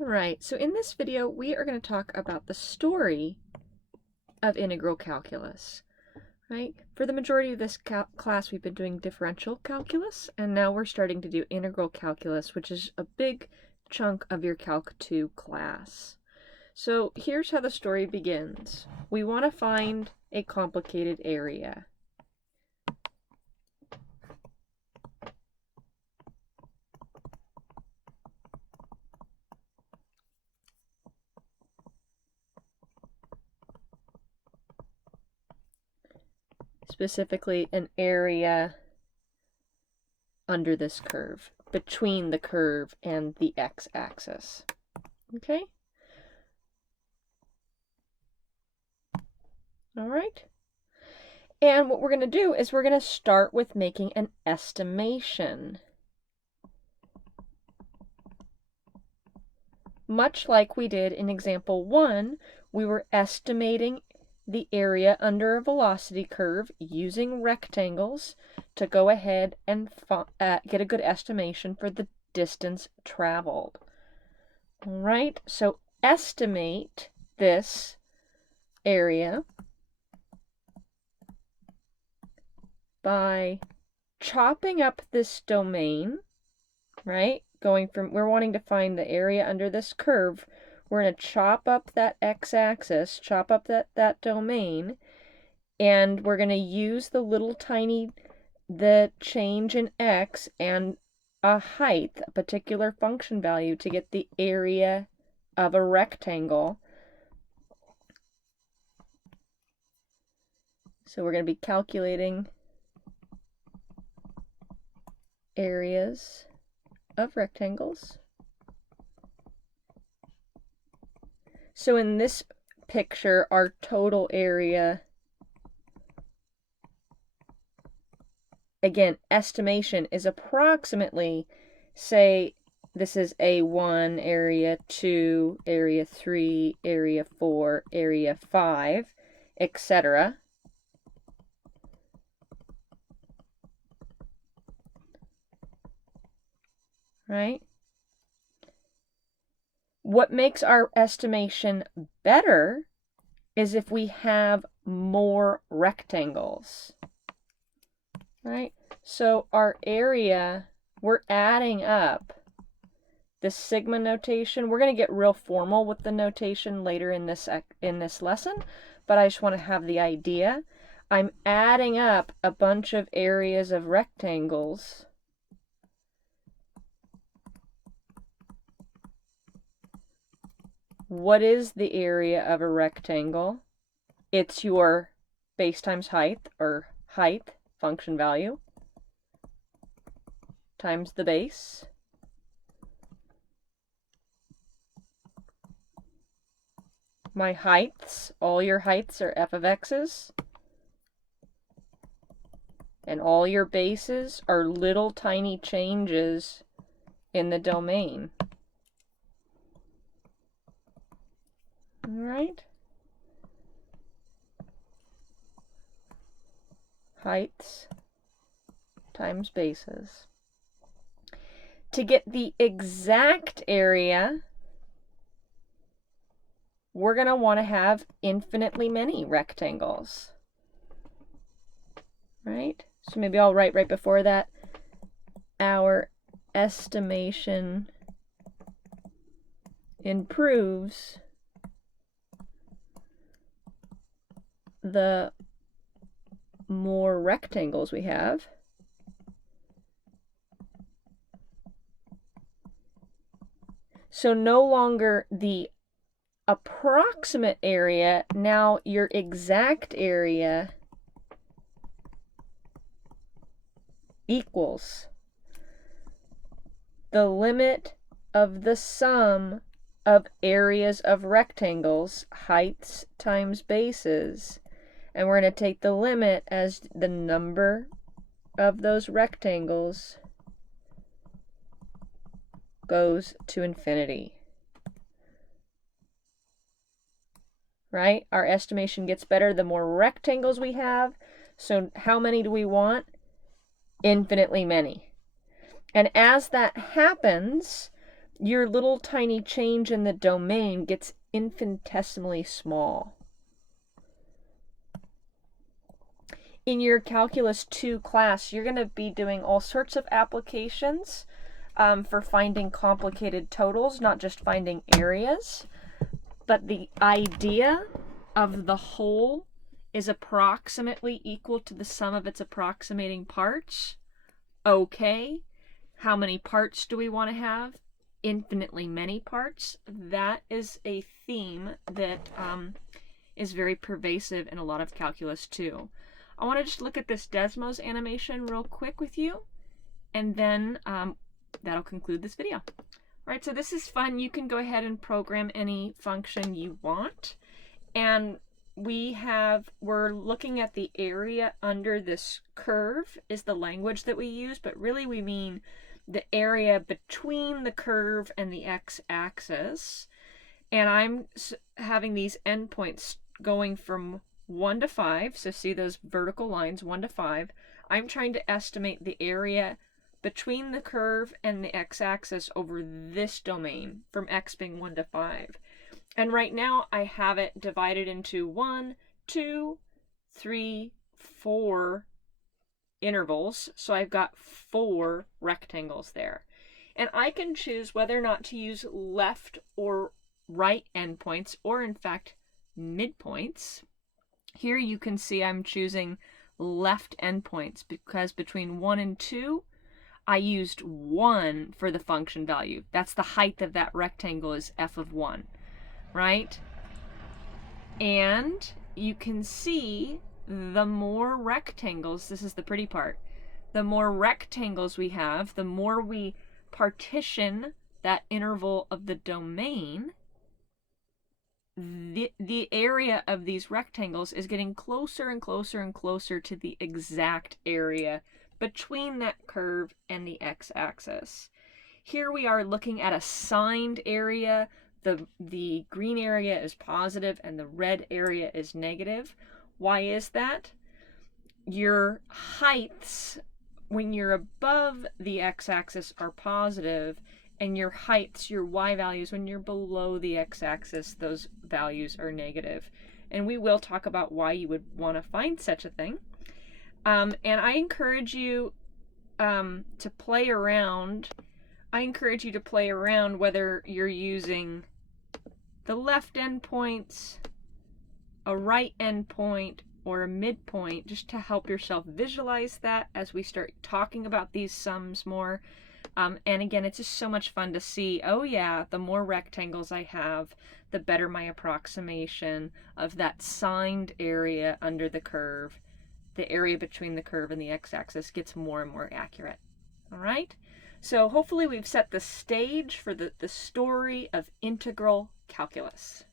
Alright, so in this video we are going to talk about the story of integral calculus, right? For the majority of this class we've been doing differential calculus, and now we're starting to do integral calculus, which is a big chunk of your Calc 2 class. So here's how the story begins. We want to find a complicated area. Specifically an area under this curve, between the curve and the x-axis. Okay? All right. And what we're going to do is we're going to start with making an estimation. Much like we did in example 1, we were estimating the area under a velocity curve using rectangles to go ahead and get a good estimation for the distance traveled. All right, so estimate this area by chopping up this domain, right? We're wanting to find the area under this curve. We're going to chop up that x-axis, chop up that domain, and we're going to use the change in x and a height, a particular function value, to get the area of a rectangle. So we're going to be calculating areas of rectangles. So in this picture, our total area, again, estimation is approximately, say, this is A1, area 2, area 3, area 4, area 5, etc. Right? What makes our estimation better is if we have more rectangles, right? So our area, we're adding up the sigma notation. We're going to get real formal with the notation later in this lesson, but I just want to have the idea. I'm adding up a bunch of areas of rectangles . What is the area of a rectangle? It's your base times height, or height, function value, times the base. My heights, all your heights are f of x's. And all your bases are little tiny changes in the domain. All right. Heights times bases. To get the exact area, we're going to want to have infinitely many rectangles. Right? So maybe I'll write right before that, our estimation improves the more rectangles we have. So no longer the approximate area, now your exact area equals the limit of the sum of areas of rectangles, heights times bases, and we're going to take the limit as the number of those rectangles goes to infinity. Right? Our estimation gets better the more rectangles we have. So how many do we want? Infinitely many. And as that happens, your little tiny change in the domain gets infinitesimally small. In your Calculus 2 class, you're going to be doing all sorts of applications for finding complicated totals, not just finding areas. But the idea of the whole is approximately equal to the sum of its approximating parts. Okay, how many parts do we want to have? Infinitely many parts. That is a theme that is very pervasive in a lot of Calculus 2. I want to just look at this Desmos animation real quick with you, and then that'll conclude this video. All right, so this is fun. You can go ahead and program any function you want. And we're looking at the area under this curve is the language that we use, but really we mean the area between the curve and the x-axis. And I'm having these endpoints going from 1 to 5, so see those vertical lines, 1 to 5. I'm trying to estimate the area between the curve and the x-axis over this domain, from x being 1 to 5. And right now I have it divided into 1, 2, 3, 4 intervals, so I've got 4 rectangles there. And I can choose whether or not to use left or right endpoints, or in fact midpoints. Here you can see I'm choosing left endpoints because between 1 and 2, I used 1 for the function value. That's the height of that rectangle, is f of 1, right? And you can see the more rectangles, this is the pretty part, the more rectangles we have, the more we partition that interval of the domain, the area of these rectangles is getting closer and closer and closer to the exact area between that curve and the x-axis. Here we are looking at a signed area. The green area is positive and the red area is negative. Why is that? Your heights, when you're above the x-axis, are positive, and your heights, your y values, when you're below the x-axis, those values are negative. And we will talk about why you would want to find such a thing. And I encourage you to play around. I encourage you to play around whether you're using the left endpoints, a right endpoint, or a midpoint, just to help yourself visualize that as we start talking about these sums more. And again, it's just so much fun to see, oh yeah, the more rectangles I have, the better my approximation of that signed area under the curve. The area between the curve and the x-axis gets more and more accurate. All right? So hopefully we've set the stage for the story of integral calculus.